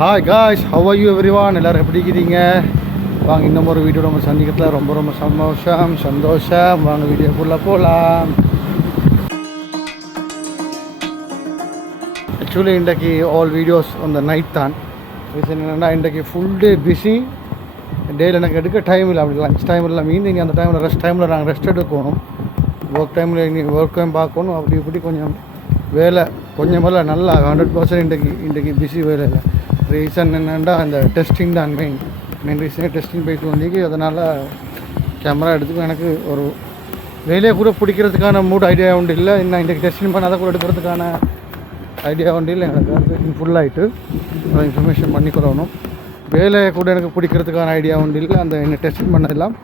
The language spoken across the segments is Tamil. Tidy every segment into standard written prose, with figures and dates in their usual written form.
Hi guys, how are you everyone? எல்லோரும் எப்படி இருக்கிறீங்க? வாங்க இன்னும் ஒரு வீடியோ நம்ம சந்திக்கிறதுல ரொம்ப ரொம்ப சந்தோஷம். வாங்க வீடியோக்குள்ளே போகலாம். ஆக்சுவலி இன்றைக்கு ஆல் வீடியோஸ் அந்த நைட் தான். ரீசன் என்னென்னா இன்றைக்கு ஃபுல் டே பிஸி. டேயில் எனக்கு எடுக்க டைம் இல்லை. அப்படி லஞ்ச் டைம் இல்லை, மீந்திங் அந்த டைமில் ரெஸ்ட் டைமில் நாங்கள் ரெஸ்ட் எடுக்கணும். ஒர்க் டைமில் இன்றைக்கி ஒர்க் டைம் பார்க்கணும். அப்படி இப்படி கொஞ்சம் வேலை கொஞ்சமெல்லாம் நல்லா 100% இன்றைக்கி பிஸி வேலை இல்லை. ரீசன் என்னென்னா அந்த டெஸ்டிங் தான் மெயின் ரீசனே டெஸ்டிங் போயிட்டு வந்தீங்க. அதனால் கேமரா எடுத்துக்க எனக்கு ஒரு வேலையை கூட பிடிக்கிறதுக்கான மூட் ஐடியா உண்டு இல்லை. இன்னும் இன்றைக்கி டெஸ்டிங் பண்ணால் கூட எடுக்கிறதுக்கான ஐடியா உண்டு இல்லை. எனக்கு வந்து ஃபுல்லாகிட்டு அதை இன்ஃபர்மேஷன் பண்ணிக்கிறணும். வேலையை கூட எனக்கு பிடிக்கிறதுக்கான ஐடியா உண்டு இல்லை. அந்த என்ன டெஸ்டிங் பண்ணதெல்லாம்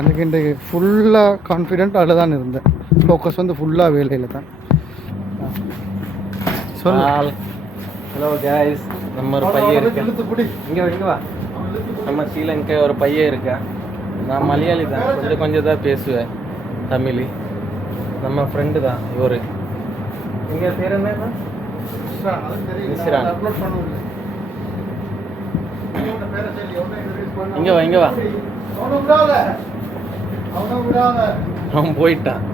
அன்றைக்கி இன்றைக்கு ஃபுல்லாக கான்ஃபிடென்ட் அதில் தான் இருந்தேன். ஃபோக்கஸ் வந்து ஃபுல்லாக வேலையில் தான். சொல். ஹலோ கைஸ், நம்ம ஒரு பையன் இருக்கு. இங்கே வா. நம்ம ஸ்ரீலங்கா ஒரு பையன் இருக்கேன். நான் மலையாளி தான், கொஞ்சம் தான் பேசுவேன் தமிழ். நம்ம ஃப்ரெண்டு தான் இவர். இங்கே பேர் என்ன? இங்கே வா. அவன் போயிட்டான்.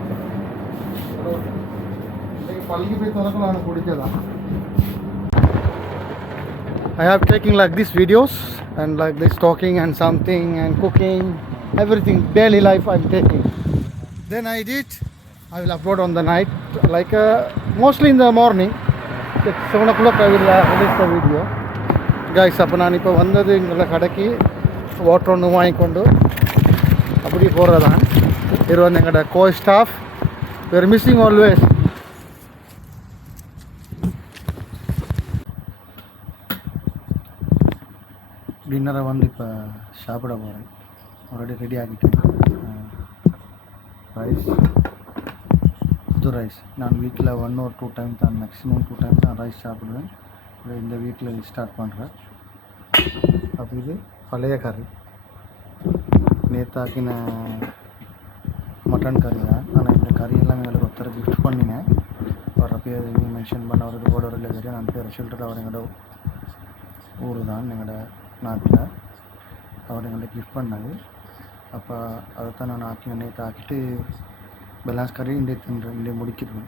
I have taken like these videos and like this talking and something and cooking, everything daily life I'm taking. Then I will upload on the night, like mostly in the morning. At 7 o'clock I will release the video. Guys, அப்போ நான் இப்போ வந்தது இங்கே கடைக்கு வாட்டர் ஒன்று வாங்கிக்கொண்டு அப்படி போகிறதான். இது வந்து எங்களோட co staff. we are missing always. டின்னரை வந்து இப்போ சாப்பிட போகிறேன். ஆல்ரெடி ரெடி ஆகிட்டேன். ரைஸ், புது ரைஸ். நான் வீட்டில் 1 or 2 டைம் தான், மேக்ஸிமம் 2 டைம் தான் ரைஸ் சாப்பிடுவேன். இந்த வீட்டில் ஸ்டார்ட் பண்ணுறேன். அப்போ இது பழைய கறி, நேற்றாக்கின மட்டன் கறி தான். ஆனால் இந்த கறியெல்லாம் எங்களுக்கு ஒருத்தர் கிஃப்ட் பண்ணினேன். வர பேர் மென்ஷன் பண்ண ஒரு போர்டு ஒரு இல்லை தெரியும். நான் பேர் ஷெல்டர். அவர் எங்களோட ஊர் தான், எங்களோட நாட்டில். அவர் எங்களுக்கு கிஃப்ட் பண்ணாது. அப்போ அதைத்தான் நான் நேற்று ஆக்கிட்டு பேலன்ஸ் கறி இன்றைய முடிச்சிடுவேன்.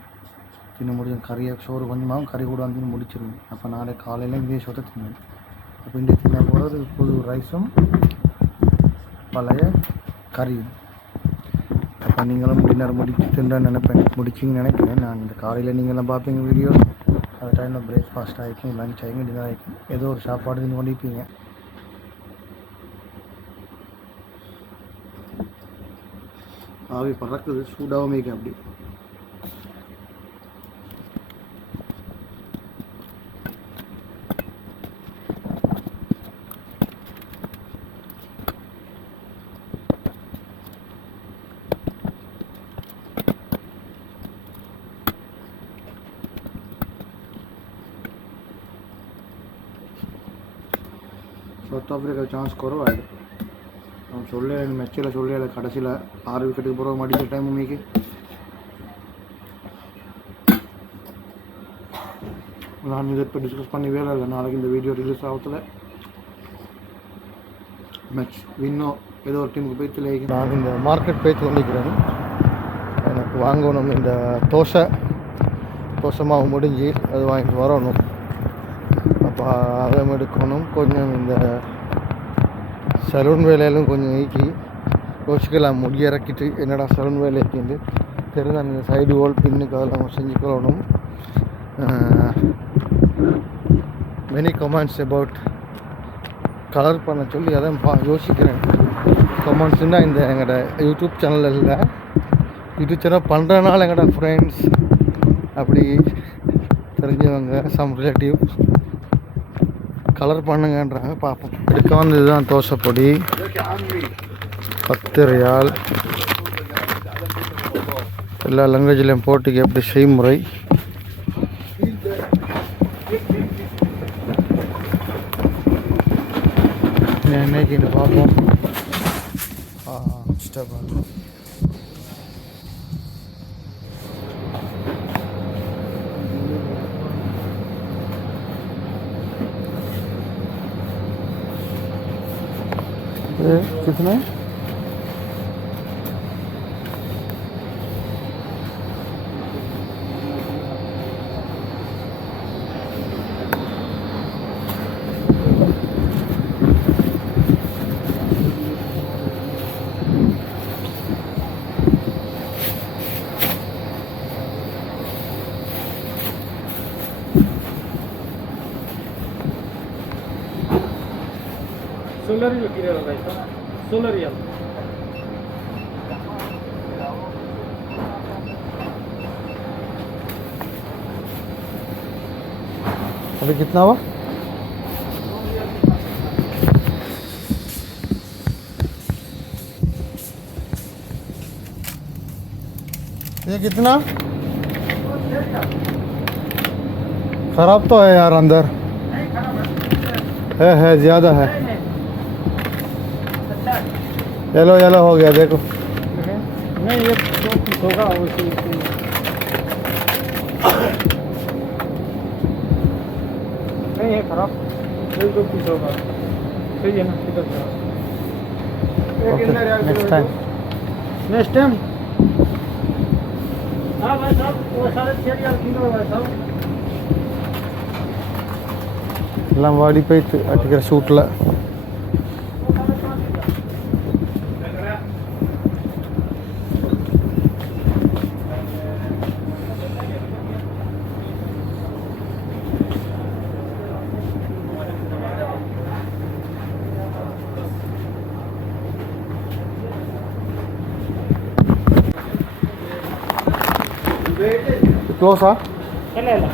முடிஞ்ச கறியை சோறு கொஞ்சமாகவும் கறி கூட வந்து முடிச்சிடுவேன். அப்போ நாளைக்கு காலையில் இந்திய சொத்தை தின்னுவேன். அப்போ இன்றைய தின்ன போகிறது புது ரைஸும் பழைய கறியும். அப்போ நீங்களும் டின்னர் தின்றேன்னு முடிச்சிங்கன்னு நினைக்கிறேன். நான் இந்த காலையில் நீங்களாம் பார்ப்பீங்க வீடியோ. அந்த டைமில் பிரேக்ஃபாஸ்ட் ஆகிக்கும், லஞ்ச் ஆகிக்கும், டின்னர் ஆகிக்கும், ஏதோ ஒரு சாப்பாடு தின்னு கொண்டிருப்பீங்க. ஆவி பறக்குது, சூடாகவும் மேய்க்க அப்படி. சவுத் ஆஃப்ரிக்கா சான்ஸ் குறவாயிடும். அவன் சொல்ல மெச்சில் சொல்ல கடைசியில் 6 விக்கெட்டுக்கு போகிற அடிக்கிற டைம் மீக்கு நான் இதை இப்போ டிஸ்கஸ் பண்ணி வேலை இல்லை. நாளைக்கு இந்த வீடியோ ரிலீஸ் ஆகத்தில் மேட்ச் வின்னோ ஏதோ ஒரு டீமுக்கு போய் தெரியும். நான் இந்த மார்க்கெட் போய் தோண்டிக்கிறேன். எனக்கு வாங்கணும் இந்த தோசை மாவு முடிஞ்சு அது வாங்கிட்டு வரணும். அப்போ அதை எடுக்கணும். கொஞ்சம் இந்த சலூன் வேலையிலும் கொஞ்சம் நீக்கி யோசிக்கலாம். முடி இறக்கிட்டு என்னடா சலூன் வேலைக்கு தெரிஞ்ச அந்த சைடு ஹோல் பின்னுக்கு அதெல்லாம் செஞ்சுக்கணும். மெனி கமெண்ட்ஸ் அபவுட் கலர் பண்ண சொல்லி அதான் யோசிக்கிறேன். கமெண்ட்ஸுன்னா இந்த எங்களோட யூடியூப் சேனலில் இல்லை. யூடியூப் சேனல் பண்ணுறனால எங்களோட ஃப்ரெண்ட்ஸ் அப்படி தெரிஞ்சவங்க சம் ரிலேட்டிவ் கலர் பண்ணுங்கன்றாங்க. பார்ப்போம். எடுக்க வந்தது தான் தோசை பொடி 10 ரியால். எல்லா லாங்குவேஜ்லேயும் போட்டுக்கு எப்படி செய்முறை. என்னைக்கு பார்ப்போம். ये कितना है? सोलर ही गिरे भाई साहब, सोलर ही अभी कितना हुआ? ये कितना? खराब तो है यार, अंदर है ज़्यादा है। येलो येलो हो गया देखो। नहीं, ये 2 पीस होगा उसी नहीं है खराब, ये 2 पीस होगा, सही है ना? किधर नेक्स्ट टाइम नेक्स्ट टाइम। हाँ भाई साहब, वो 6.5 किलो है भाई साहब। எல்லாம் வாடி போய் அடிக்கிற ஷூட்டில். க்ளோஸா? இல்லை இல்லை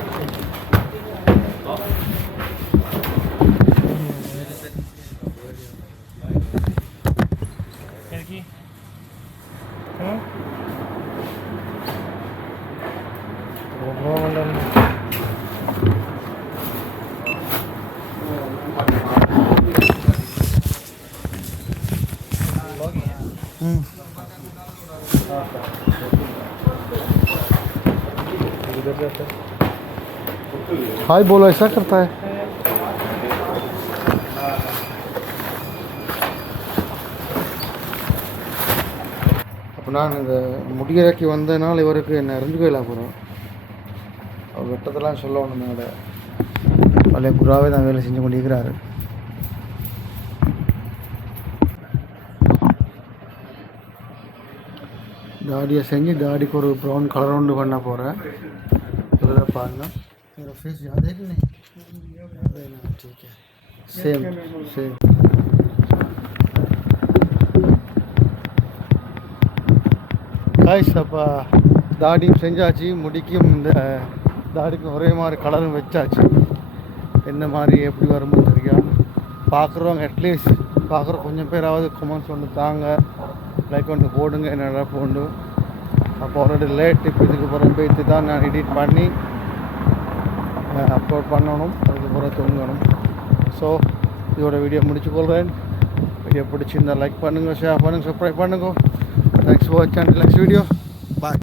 हाय बोलो, ऐसा करता है। அப்போ நான் இந்த முடியிறக்கி வந்ததுனால இவருக்கு என்ன அறிஞ்சுக்கல போகிறோம். அவர் வெட்டத்தெல்லாம் சொல்ல ஒன்றுனால பழைய குராவே தான் வேலை செஞ்சு கொண்டிருக்கிறாரு. தாடியை செஞ்சு தாடிக்கு ஒரு ப்ரௌன் கலர் ஒன்று பண்ண போகிறேன். இதில் பாருங்க, मेरा फेस याद है कि नहीं? याद है ना? ठीक है, सेम सेम। गाइस அப்போ தாடியும் செஞ்சாச்சு, முடிக்கும் இந்த தாடிக்கும் ஒரே மாதிரி கலரும் வச்சாச்சு. என்ன மாதிரி எப்படி வருமோ தெரியும். பார்க்குறவங்க அட்லீஸ்ட் பார்க்குற கொஞ்சம் பேராவது கமெண்ட்ஸ் ஒன்று தாங்க, லைக் ஒன்று போடுங்க, என்னடா போண்டு. அப்போ ஆல்ரெடி லேட். இப்போ இதுக்கு பிறகு போய்த்து தான் நான் எடிட் பண்ணி அப்லோட் பண்ணணும், அதுக்கப்புறம் தூங்கணும். ஸோ இதோட வீடியோ முடிச்சுக்கொள்கிறேன். வீடியோ பிடிச்சிருந்தா லைக் பண்ணுங்கள், ஷேர் பண்ணுங்கள், சப்ஸ்கிரைப் பண்ணுங்க. தேங்க்ஸ் ஃபார் வாட்சிங் next video. Bye.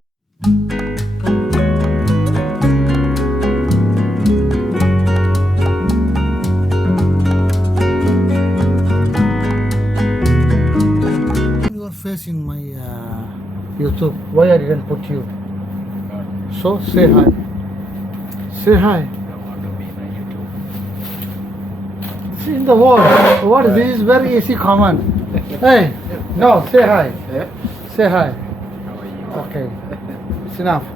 Your face in my YouTube. Why I didn't put you? So say hi. Say hi. See in the wall. What is this? Is very easy, common. Hey, no, say hi. Say hi. Okay, it's enough.